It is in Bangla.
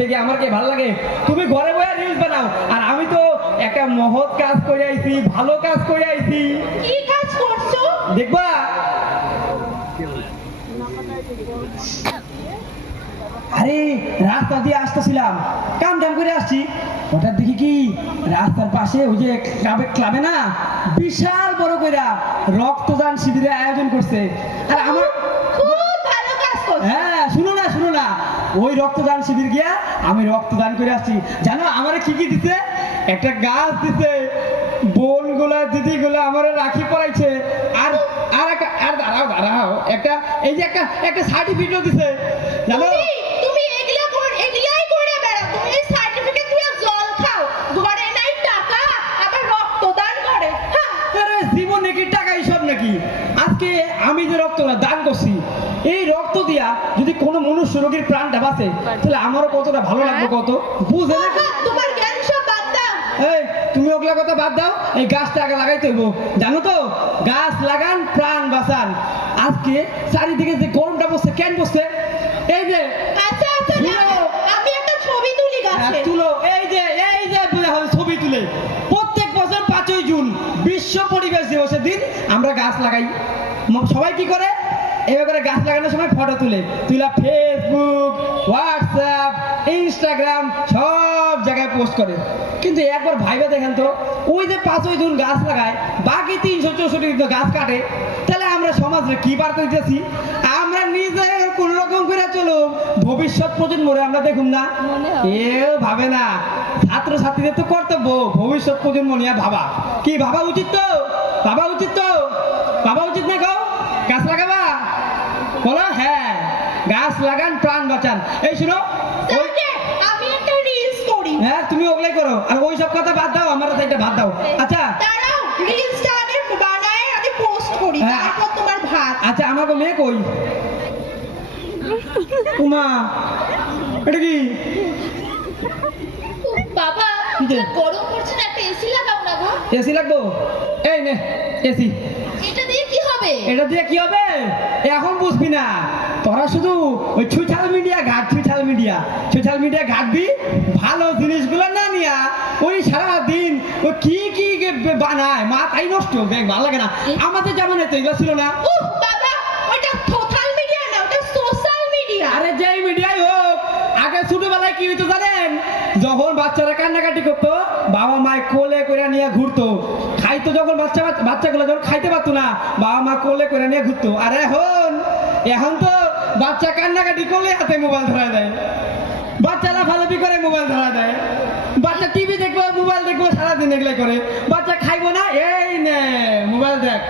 দেখে আমার কে ভালো লাগে? তুমি ঘরে বসে রিলস বানাও। আর আমি তো একটা মহৎ কাজ করে আইছি ভালো কাজ করে আইছি। কি কাজ করছ? দেখবা? আরে রাস্তা দিয়ে আসতেছিলাম। কাম জাম করে আসছি। হঠাৎ দেখি কি রাস্তার পাশে ওই যে ক্লাবে ক্লাবে না বিশাল বড় কইরা রক্তদান শিবিরের আয়োজন করছে। আর আমার খুব ভালো কাজ করছ হ্যাঁ শুনো না শুনো না ওই রক্তদান শিবির গিয়া আমি রক্তদান করে আসছি। জানো আমার কি কি দিতে একটা গাছ দিছে বোনগুলা দিদিগুলা আমারে রাখি পড়াইছে আর আর একটা আর দাঁড়াও দাঁড়াও একটা এই যে একটা একটা সার্টিফিকেটও দিছে। জানো? তুমি তুমি এগুলা কর এগুলাই করে তুমি এই সার্টিফিকেট দিয়ে জল খাও। ঘরে নাই টাকা আবার রক্তদান করে। হ্যাঁ আরে জীবনে কি টাকা হিসাব নাকি? আজকে আমি যে রক্ত দান করছি এই রক্ত দিয়া যদি কোনো মনুষ্য রোগীর প্রাণটা বাঁচে। তাহলে আমারও কতটা ভালো লাগবে কত? বুঝে তোমার জ্ঞান সব বাদ দাও। এই তুমি ওগুলা কথা বাদ দাও। এই গাছটা আগে লাগাইতে হইব। জানো তো গাছ লাগান প্রাণ বাঁচান। আজকে চারিদিকে যে গরমটা বসছে কেন বসছে এই যে আচ্ছা আচ্ছা আমি একটা ছবি তুলি গাছে। তুলো। এই যে এই যে ছবি তুলে। প্রত্যেক বছর পাঁচই জুন বিশ্ব পরিবেশ দিবসের দিন আমরা গাছ লাগাই। সবাই কি করে? এভাবে করে গাছ লাগানোর সময় ফটো তুলে। তুলা ফেসবুক হোয়াটসঅ্যাপ ইনস্টাগ্রাম সব জায়গায় পোস্ট করে। কিন্তু একবার ভাইবে দেখেন তো ওই যে পাঁচই জুন গাছ লাগায় বাকি তিনশো চৌষট্টি দিন তো গাছ কাটে তাহলে আমরা সমাজে কি বার্তা দিতেছি? আমরা নিজে কোন রকম করে চলুম ভবিষ্যৎ প্রজন্মরে আমরা দেখুন না। কেউ ভাবে না। ছাত্র ছাত্রীদের তো কর্তব্য ভবিষ্যৎ প্রজন্ম নিয়ে ভাবা। কি ভাবা উচিত তো? ভাবা উচিত তো ভাবা উচিত না গাও গাছ লাগাবা বলো হ্যাঁ। গাছ লাগান প্রাণ বাঁচান। এই শুনো আমি একটা রিলস করি। হ্যাঁ তুমি ওগুলাই করো। আর ওই সব কথা বাদ দাও আমার একটা ভাত দাও। আচ্ছা। দাঁড়াও রিলসটা আমি বানাই আমি পোস্ট করি হ্যাঁ। তারপর তোমার ভাত। আচ্ছা আমাকে মেয়ে কই? উমা। এটা কি? বাবা গরম করছে না একটা এসি লাগাও না গো। এসি লাগবো? এই নে এসি এটা দিয়ে কি হবে? এটা দিয়ে কি হবে? এখন বুঝবি না। তোরা শুধু ওই সোশ্যাল মিডিয়া ঘাট সোশ্যাল মিডিয়া সোশ্যাল মিডিয়া ঘাটবি ভালো জিনিসগুলো না নিয়া ওই সারা দিন ওই কি কি বানায় মাথাই নষ্ট ভালো লাগে না। আমাদের যেমন এত এগুলো ছিল না। বাবা ওটা সোশ্যাল মিডিয়া না ওটা সোশ্যাল মিডিয়া আরে যেই মিডিয়াই হোক কি হইতো জানেন? যখন বাচ্চারা কান্নাকাটি করতো, বাবা মায় কোলে করে নিয়ে ঘুরতো। খাইতো যখন বাচ্চা, বাচ্চাগুলো যখন খাইতে পারতো না, বাবা মা কোলে করে নিয়ে ঘুরতো। আর এখন এখন তো বাচ্চা কান্নাকাটি করলে হাতে মোবাইল ধরা দেয়। বাচ্চা লাফালাফি করে মোবাইল ধরা দেয়। বাচ্চা টিভি দেখব মোবাইল দেখব, সারাদিন এগুলাই করে। বাচ্চা খাইবো না, এই নে মোবাইল দেখ।